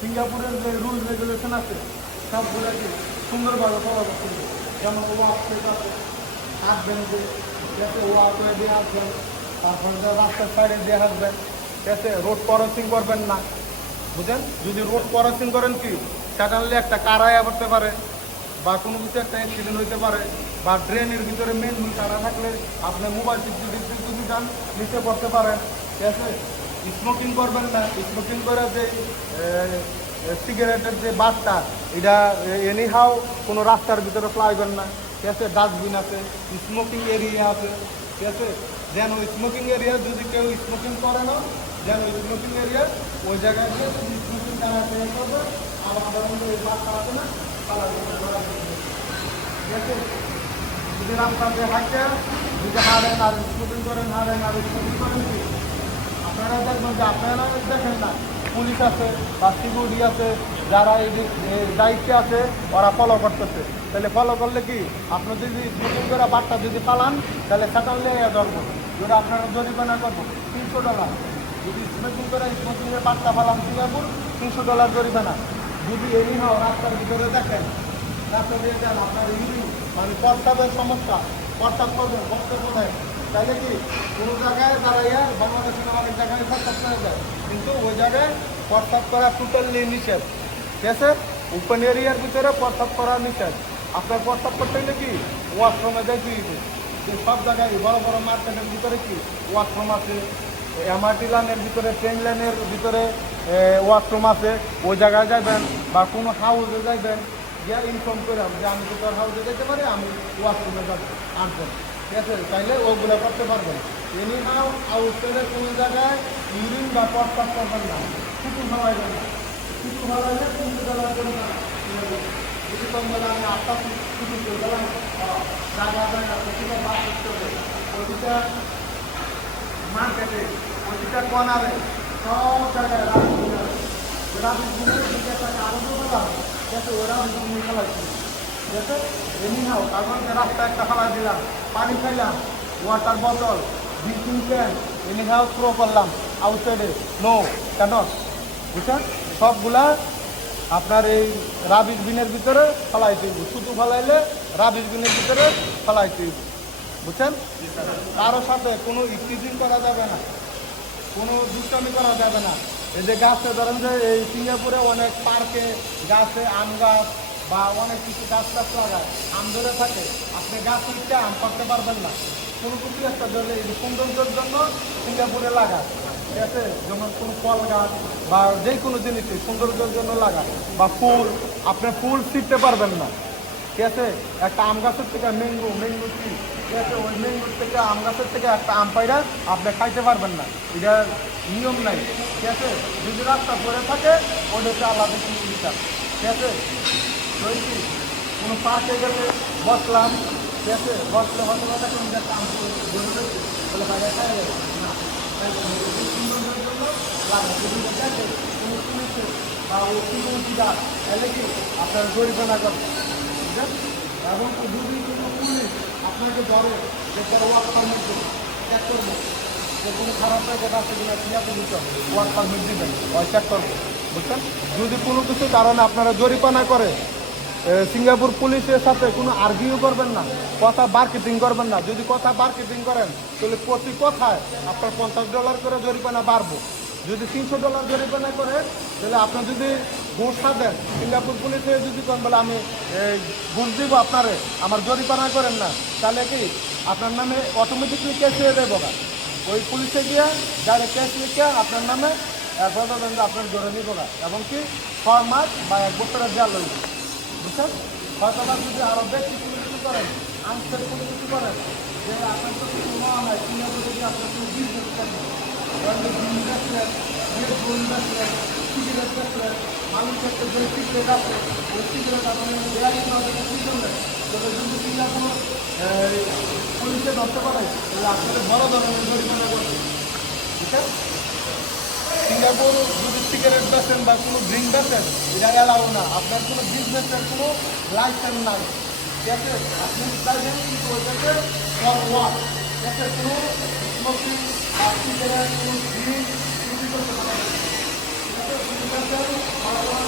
সিঙ্গাপুরের যে rule regulation আছে সবগুলো কি সুন্দরভাবে ফলো করতে হবে। যেমন ওয়াক সেট যে, যাতে ওয়াক হয়ে দিয়ে আসবেন, তারপর রাস্তার সাইডে দিয়ে আসবেন, যাতে রোড ক্রসিং করবেন না। বুঝলেন যদি রোড ক্রসিং করেন কি? সাডেনলি একটা কার আয়া পড়তে পারে, বা কোনো কিছু একটা অ্যাক্সিডেন্ট হইতে পারে, বা ড্রেনের ভিতরে মেন কারা থাকলে আপনার মোবাইল যদি যান, নিচে পড়তে পারেন। ঠিক স্মোকিং করবেন না স্মোকিং করে যে সিগারেটের যে বাসটা এটা এনি হাও কোনো রাস্তার ভিতরে ফ্লাইবেন না। ঠিক আছে ডাস্টবিন আছে স্মোকিং এরিয়া আছে ঠিক আছে যেন স্মোকিং এরিয়া যদি কেউ স্মোকিং করে না, যেন স্মোকিং এরিয়া ওই জায়গায় গিয়ে স্মোকিং করা করবে আবার আমাদের এই বাসটা আছে না, তারা ঠিক আছে যদি রাস্তাতে হাঁটতে যদি হারেন আর স্মোকিং করেন হারেন আর স্মোকিং করেন আপনারা দেখবেন যে আপনারা দেখেন না, পুলিশ আছে বা সিকিউরিটি আছে, যারা এই দায়িত্বে আছে, ওরা ফলো করতেছে। তাহলে ফলো করলে কি? আপনি যদি করে বাট্টা যদি পালান, তাহলে সেটালে ধরবো। যদি আপনারা জরিমানা করব, তিনশো ডলার। যদি স্মোকিং করে স্মোকিংয়ের বাট্টা পালান সিঙ্গাপুর, তিনশো ডলার জরিমানা। যদি এমনি হয় রাস্তার ভিতরে দেখেন রাস্তা দিয়ে যান আপনার ইউরিন মানে প্রস্তাবের সমস্যা। প্রস্তাব করবেন বক্তব্য দেয়। তাইলে কি, কোনো জায়গায় দাঁড়াইয়া বাংলাদেশের অনেক জায়গায় প্রস্তাব করা যায়। কিন্তু ওই জায়গায় প্রস্তাব করা টোটালি নিষেধ। ঠিক আছে? ওপেন এরিয়ার ভিতরে প্রস্তাব করা নিষেধ। আপনার প্রস্তাব করতে গেলে কি ওয়াশরুমে দেখি যে সব জায়গায় বড় বড় মার্কেটের ভিতরে কি ওয়াশরুম আছে এমআরটি লাইনের ভিতরে ট্রেন লাইনের ভিতরে ওয়াশরুম আছে, ওই জায়গায় যাবেন বা কোনো হাউসে যাইবেন। গিয়া ইনফর্ম করে যে আমি তো তোর হাউসে যেতে পারি, আমি ওয়াশরুমে যাব। আসবেন ঠিক আছে? তাইলে ওগুলো করতে পারবেন। এনি হাউ আউটসাইডের কোনো জায়গায় ইউরিন বা প্রস্তাব করবেন না। কিছু ভাবাইবেন না। কিছু ভাবাইলে কিন্তু দেওয়ার না। যদি কম বলে আমি আটটা কিছু করে গেলাম। জায়গা যায় না প্রতিটা বাস করতে হবে। প্রতিটা মার্কেটে প্রতিটা কর্নারে সব জায়গায় কাগজ পেলাম। যাতে ওরা রাজনীতি খেলাইছে যাতে এমনি নাও কাগজ রাস্তা একটা খাবার দিলাম, পানি খাইলাম ওয়াটার বোতল bleaching can anyhow throw করলাম আউটসাইডে নো কেন বুঝছেন সবগুলা আপনার এই রাবিশ বিনের ভিতরে ফেলাইতে হইব শুধু ফেলাইলে রাবিশ বিনের ভিতরে ফেলাইতে হইব বুঝছেন? কারোর সাথে কোনো ইফটিজিং করা যাবে না। কোনো দুষ্টামি করা যাবে না। এই যে গাছে ধরেন যে এই সিঙ্গাপুরে অনেক পার্কে গাছে আম গাছ বা অনেক কিছু গাছ টাছ লাগায়, আম ধরে থাকে, আপনি গাছ উঠতে আম করতে পারবেন না। কোনো কিছু একটা এই সৌন্দর্যের জন্য সিঙ্গাপুরে লাগায়, ঠিক আছে? যেমন কোনো ফল গাছ বা যে কোনো জিনিসই সৌন্দর্যের জন্য লাগায়, বা ফুল, আপনি ফুল ছিটতে পারবেন না, ঠিক আছে? একটা আম গাছের থেকে ম্যাঙ্গো ম্যাঙ্গো ট্রি ঠিক আছে? ওই ম্যাঙ্গোর থেকে, আম গাছের থেকে একটা আম পাইরা আপনি খাইতে পারবেন না এটার নিয়ম নাই, ঠিক আছে? যদি রাস্তা পরে থাকে, ওদেরকে আলাদা বিচার ঠিক আছে? কি কোনো পার্কে গেলে বসলাম ঠিক বসলে হয়তো বা দেখুন যে একটা আম ধরে রয়েছে না। কোনো কোনো আপনার করবে এবং যদি কোনো আপনাকে ধরে যে ওয়ার্ক পারমিট চেক করব। যে কোনো খারাপ জায়গা আছে কিনা ক্লিয়ার দিতে হবে। ওয়ার্ক পারমিট দিবেন। চেক করব। বুঝছেন? যদি কোনো কিছু কারণে আপনারা জরিমানা করে সিঙ্গাপুর পুলিশের সাথে কোনো আর্গিউ করবেন না, কথা মার্কেটিং করবেন না। যদি কথা মার্কেটিং করেন, তাহলে প্রতি কথায় আপনার পঞ্চাশ ডলার করে জরিমানা বাড়বো। যদি তিনশো ডলার জরিমানা করে, তাহলে আপনি যদি ঘুষ দেন, সিঙ্গাপুর পুলিশে যদি করেন, বলে আমি ঘুষ দিব আপনারে, আমার জরিমানা করেন না, তাহলে কি আপনার নামে অটোমেটিকলি কেস হয়ে দেবো না ওই পুলিশে গিয়ে ডাইরেক্ট কেস লিখে আপনার নামে এখন আপনার জোরে নিব না এবং কি, ছয় মাস বা এক বছরের জেল বুঝছেন? হয়তো যদি আরও বেশি কোনো কিছু করেন, আনসার কোনো কিছু করেন যে আপনার তো কিছু নেওয়া নাই সিঙ্গাপুর যদি আপনার কোনো বিজনেস করেন ইনভেস্টমেন্ট ইনভেস্টমেন্ট সিগারেট বেচলেন মানুষের তো যে সিগারেট আছে ওই সিগারেট আপনি বেয়ারি নজরে কি করলেন তবে যদি সিঙ্গাপুর পুলিশে ধরতে পারে, তাহলে আপনাদের বড় ধরনের জরিমানা করবে। ঠিক আছে সিঙ্গাপুর যদি সিগারেট বেচেন বা কোনো ড্রিঙ্ক বেচেন এটা অ্যালাউ না। আপনার কোনো বিজনেসের কোনো লাইসেন্স নাই। ঠিক আছে? আপনি কোনো কোনো